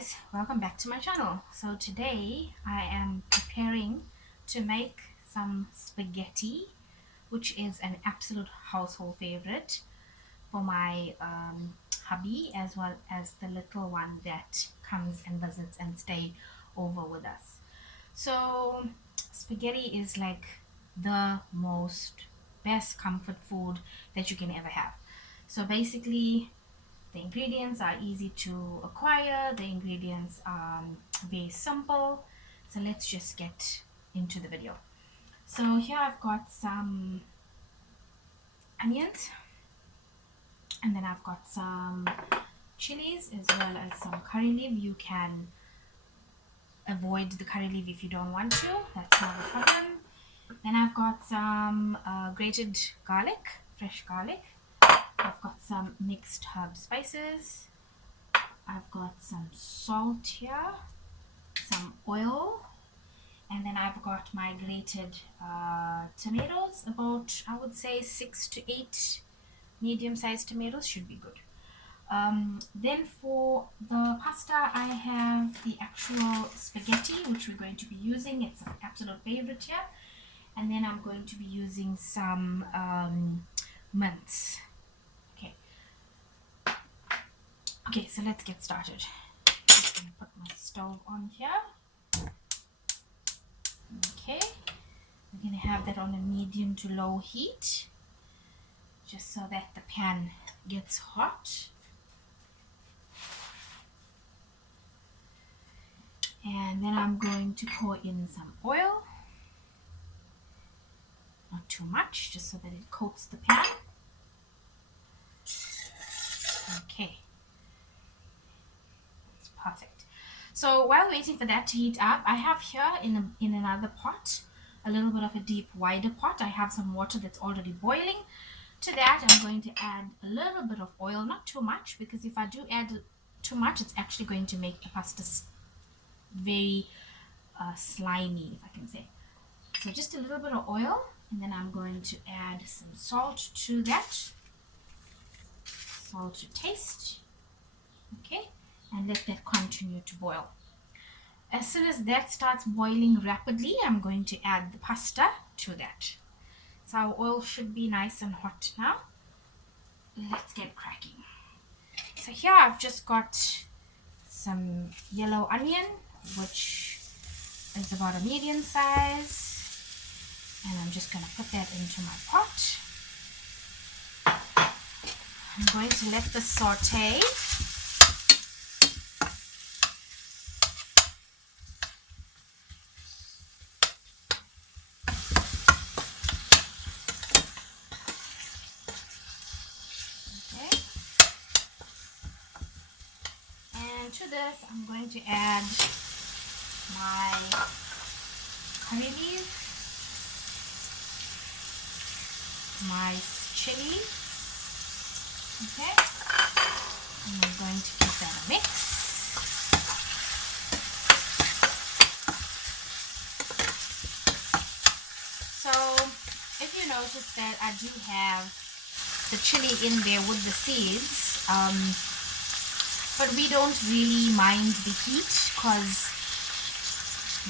guys, welcome back to my channel. So today I am preparing to make some spaghetti, which is an absolute household favorite for my hubby as well as the little one that comes and visits and stay over with us. So spaghetti is like the most best comfort food that you can ever have. So basically the ingredients are easy to acquire. The ingredients are very simple. So let's just get into the video. So here I've got some onions, and then I've got some chilies as well as some curry leaf. You can avoid the curry leaf if you don't want to. That's not a problem. Then I've got some grated garlic, fresh garlic. I've got some mixed herb spices. I've got some salt here, some oil, and then I've got my grated tomatoes, about I would say 6 to 8 medium-sized tomatoes should be good. Then for the pasta, I have the actual spaghetti, which we're going to be using. It's an absolute favorite here. And then I'm going to be using some mince. Okay, so let's get started. Just gonna put my stove on here. Okay, we're gonna have that on a medium to low heat, just so that the pan gets hot. And then I'm going to pour in some oil, not too much, just so that it coats the pan. Okay. Perfect. So while waiting for that to heat up, I have here in another pot, a little bit of a deep, wider pot. I have some water that's already boiling. To that, I'm going to add a little bit of oil, not too much, because if I do add too much, it's actually going to make the pasta very slimy, if I can say. So just a little bit of oil, and then I'm going to add some salt to that. Salt to taste. Okay. And let that continue to boil. As soon as that starts boiling rapidly, I'm going to add the pasta to that. So our oil should be nice and hot now. Let's get cracking. So here I've just got some yellow onion, which is about a medium size. And I'm just going to put that into my pot. I'm going to let this saute. To this, I'm going to add my curry leaf, my chili, okay, and I'm going to give that a mix. So, if you notice that I do have the chili in there with the seeds, but we don't really mind the heat because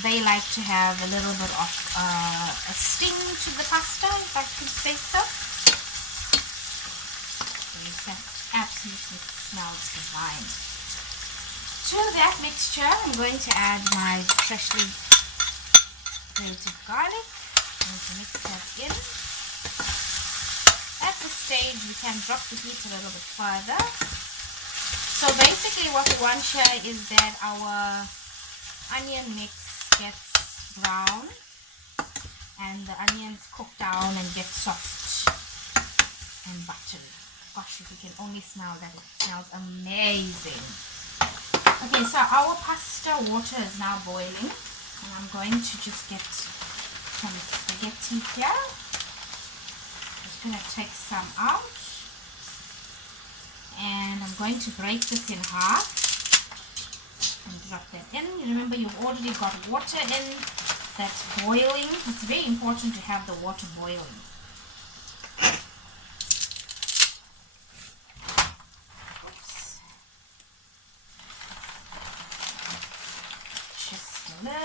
they like to have a little bit of a sting to the pasta, if I could say so. That absolutely smells divine. To that mixture, I'm going to add my freshly grated garlic. I'm going to mix that in. At this stage, we can drop the heat a little bit further. So basically what we want here is that our onion mix gets brown and the onions cook down and get soft and buttery. Gosh, if you can only smell that, it smells amazing. Okay, so our pasta water is now boiling, and I'm going to just get some spaghetti here. Just going to take some out. And I'm going to break this in half and drop that in. Remember, you've already got water in that's boiling. It's very important to have the water boiling. Oops.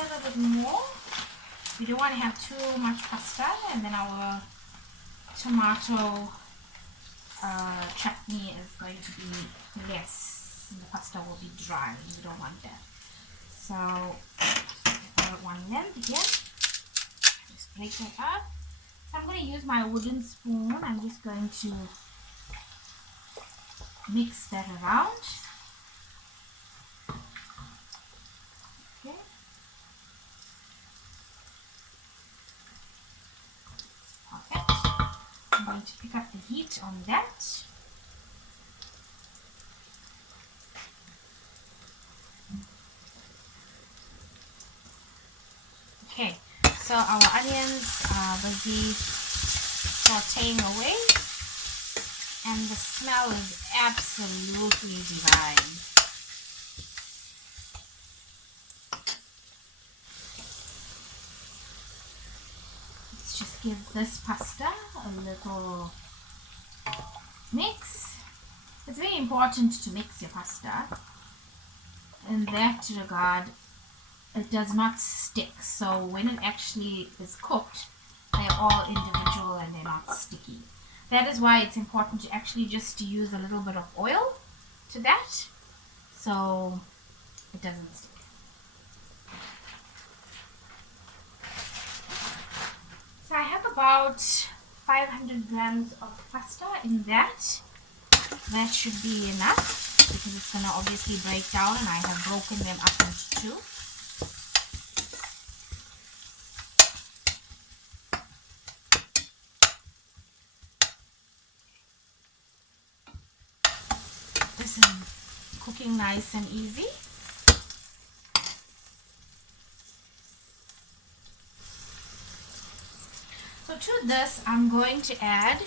little bit more. We don't want to have too much pasta, and then our tomato chutney is going to be less, and the pasta will be dry. We don't want that. So about 1 length here. Just break it up. So I'm going to use my wooden spoon. I'm just going to mix that around. Okay. Perfect. I'm going to pick up the heat on that. Okay, so our onions are busy sauteing away, and the smell is absolutely divine. Let's just give this pasta a little mix. It's very important to mix your pasta. In that regard, it does not stick, so when it actually is cooked, they're all individual and they're not sticky. That is why it's important to actually just use a little bit of oil to that, so it doesn't stick. So I have about 500 grams of pasta in that. That should be enough because it's going to obviously break down, and I have broken them up into two. This is cooking nice and easy. So to this, I'm going to add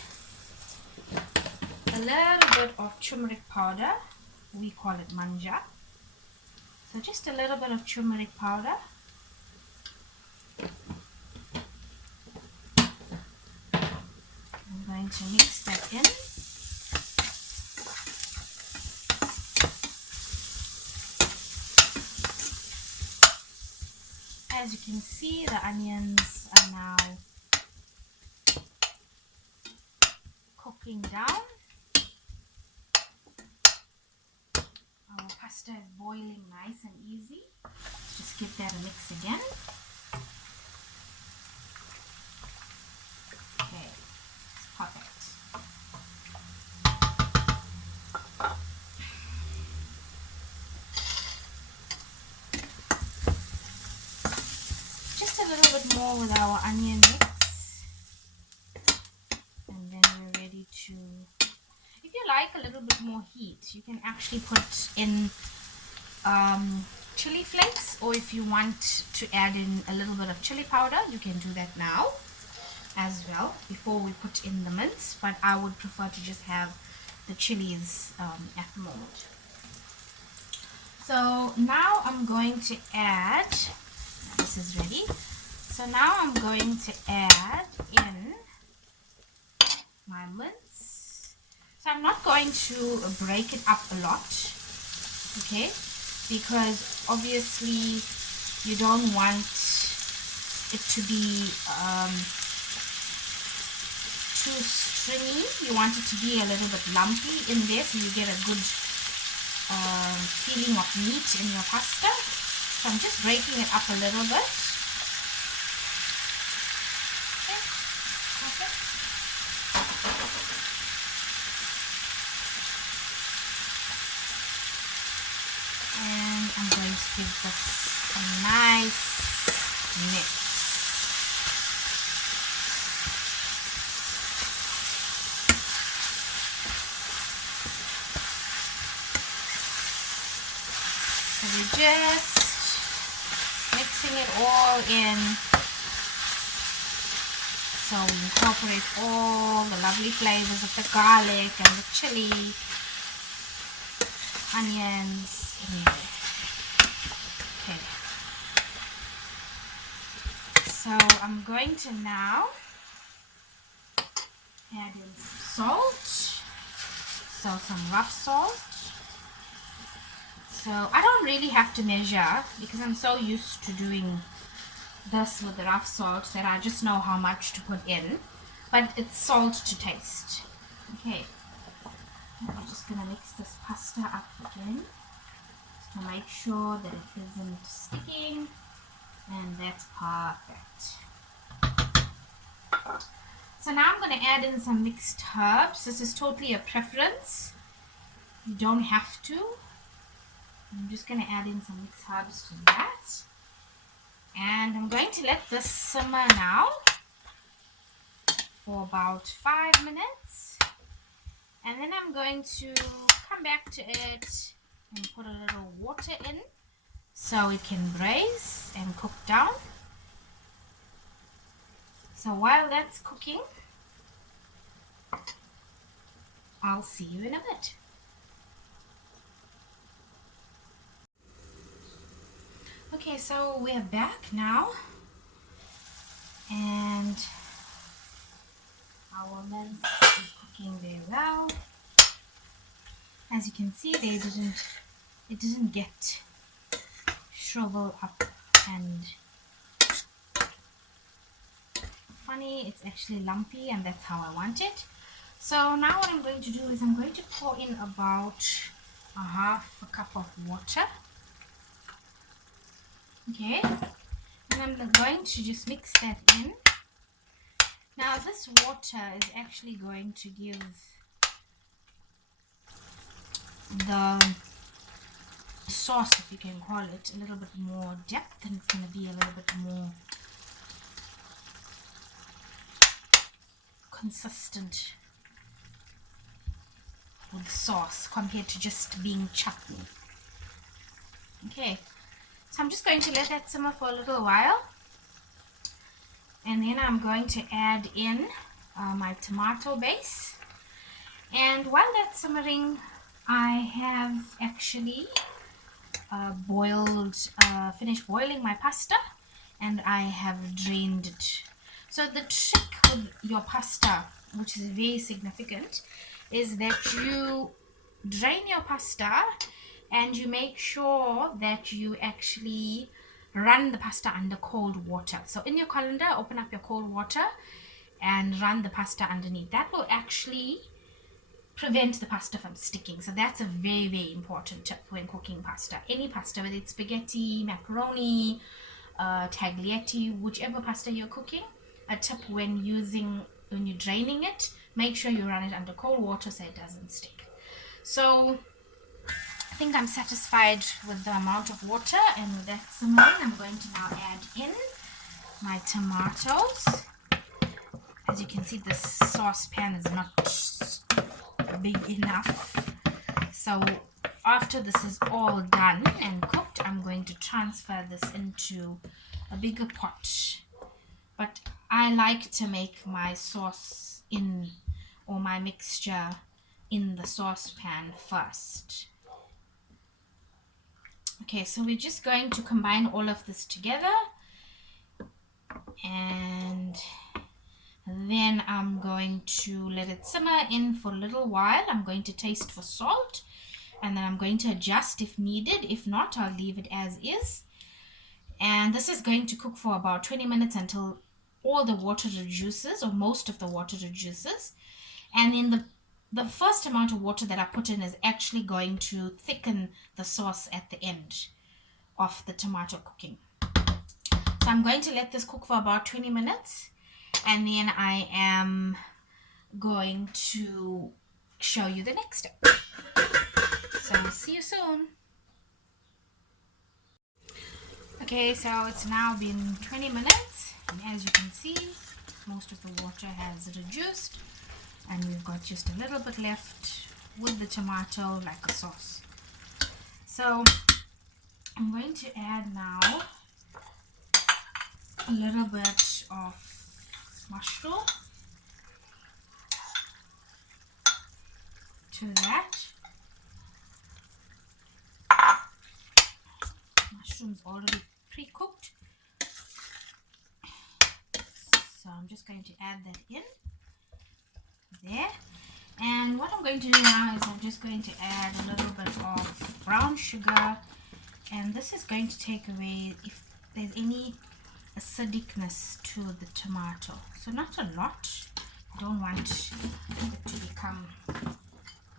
a little bit of turmeric powder. We call it manja. So just a little bit of turmeric powder. I'm going to mix that in. As you can see, the onions are now cooking down. Our pasta is boiling nice and easy. Let's just give that a mix again. Okay, it's perfect. Just a little bit more with our onion mix, and then we're ready to, if you like a little bit more heat, you can actually put in chili flakes, or if you want to add in a little bit of chili powder, you can do that now as well before we put in the mince, but I would prefer to just have the chilies at the moment. So now I'm going to add, this is ready, so now I'm going to add in my mince. So I'm not going to break it up a lot, okay, because obviously you don't want it to be too stringy. You want it to be a little bit lumpy in there, so you get a good feeling of meat in your pasta. So I'm just breaking it up a little bit. Okay. Okay. And I'm going to give this a nice mix. So we're just mixing it all in, so we incorporate all the lovely flavors of the garlic and the chili, onions. Okay, so I'm going to now add in some salt, so some rough salt. So I don't really have to measure because I'm so used to doing this with the rough salt that I just know how much to put in, but it's salt to taste. Okay, I'm just gonna mix this pasta up again just to make sure that it isn't sticking, and that's perfect. So now I'm going to add in some mixed herbs. This is totally a preference. You don't have to. I'm just going to add in some mixed herbs to that. And I'm going to let this simmer now for about 5 minutes. And then I'm going to come back to it and put a little water in so it can braise and cook down. So while that's cooking, I'll see you in a bit. Okay, so we're back now, and our mince is cooking very well. As you can see, it didn't get shrivel up and funny. It's actually lumpy, and that's how I want it. So now what I'm going to do is I'm going to pour in about a half a cup of water. Okay, and I'm going to just mix that in. Now this water is actually going to give the sauce, if you can call it, a little bit more depth, and it's going to be a little bit more consistent with sauce compared to just being chutney. Okay, so I'm just going to let that simmer for a little while, and then I'm going to add in my tomato base. And while that's simmering, I have actually finished boiling my pasta, and I have drained it. So the trick with your pasta, which is very significant, is that you drain your pasta and you make sure that you actually run the pasta under cold water. So in your colander, open up your cold water and run the pasta underneath. That will actually prevent the pasta from sticking. So that's a very, very important tip when cooking pasta. Any pasta, whether it's spaghetti, macaroni, tagliatelle, whichever pasta you're cooking, a tip when you're draining it, make sure you run it under cold water so it doesn't stick. So I think I'm satisfied with the amount of water, and with that simmering, I'm going to now add in my tomatoes. As you can see, this saucepan is not big enough. So after this is all done and cooked, I'm going to transfer this into a bigger pot. But I like to make my sauce or my mixture in the saucepan first. Okay, so we're just going to combine all of this together, and then I'm going to let it simmer in for a little while. I'm going to taste for salt, and then I'm going to adjust if needed. If not, I'll leave it as is. And this is going to cook for about 20 minutes until all the water reduces, or most of the water reduces. And then the first amount of water that I put in is actually going to thicken the sauce at the end of the tomato cooking. So I'm going to let this cook for about 20 minutes, and then I am going to show you the next step. So I'll see you soon. Okay, so it's now been 20 minutes, and as you can see, most of the water has reduced, and we've got just a little bit left with the tomato like a sauce. So I'm going to add now a little bit of mushroom to that. Mushroom's already pre-cooked, so I'm just going to add that in there. And what I'm going to do now is I'm just going to add a little bit of brown brown sugar, and this is going to take away if there's any acidicness to the tomato. So not a lot. I don't want it to become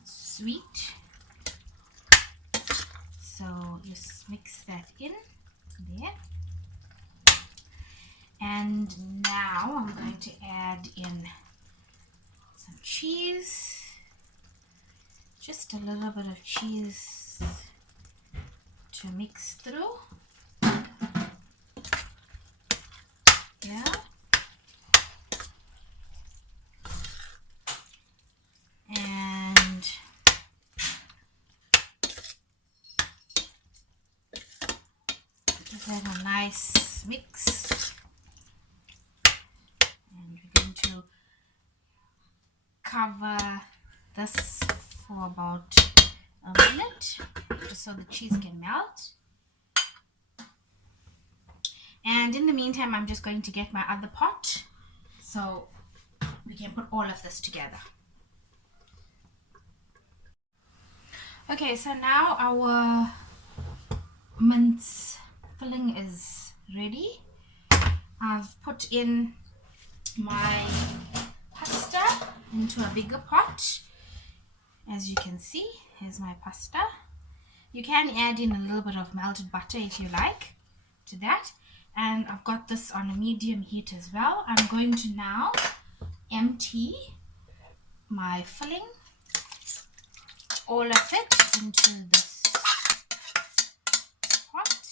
sweet. So just mix that in there. And now I'm going to add in some cheese. Just a little bit of cheese to mix through. Yeah. And give that a nice mix. And we're going to cover this for about a minute, just so the cheese can melt. And in the meantime, I'm just going to get my other pot so we can put all of this together. Okay, so now our mince filling is ready. I've put in my pasta into a bigger pot. As you can see, here's my pasta. You can add in a little bit of melted butter if you like to that. And I've got this on a medium heat as well. I'm going to now empty my filling, all of it, into this pot.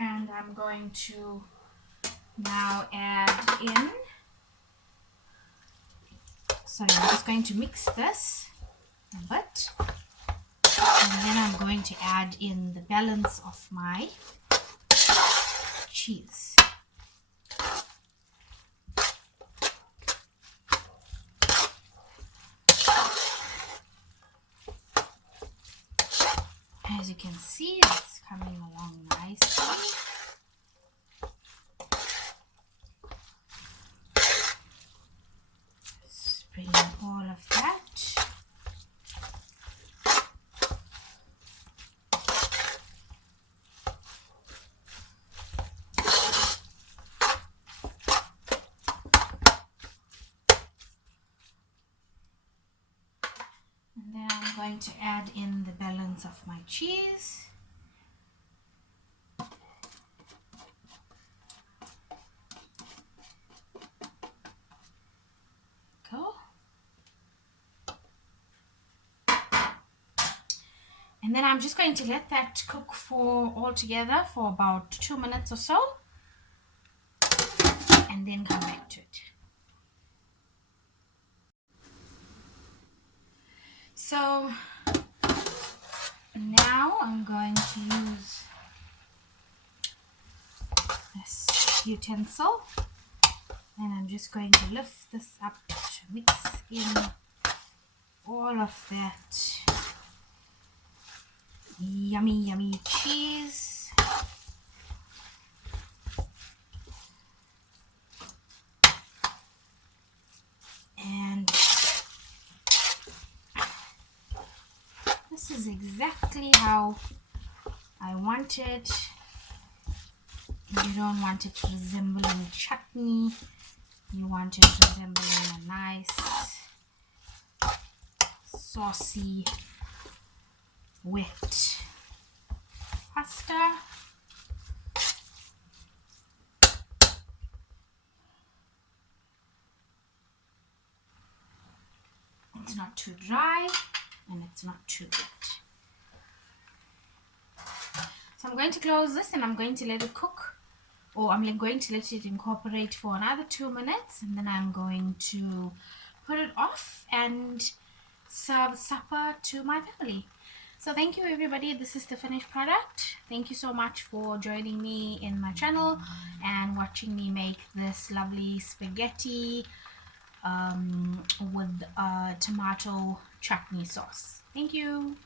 And I'm going to now add in, I'm just going to mix this a bit, and then I'm going to add in the balance of my cheese. As you can see, it's coming along nicely. Spread all of that. And then I'm going to add in the balance of my cheese. Go. And then I'm just going to let that cook for altogether for about 2 minutes or so, and then come back to it. So now I'm going to use this utensil, and I'm just going to lift this up to mix in all of that yummy cheese. And this is exactly how I want it. You don't want it resembling chutney. You want it resembling a nice, saucy, wet pasta. It's not too dry and it's not too wet. So I'm going to close this and I'm going to let it cook, or I'm going to let it incorporate for another 2 minutes, and then I'm going to put it off and serve supper to my family. So thank you everybody, this is the finished product. Thank you so much for joining me in my channel and watching me make this lovely spaghetti with tomato chutney sauce. Thank you.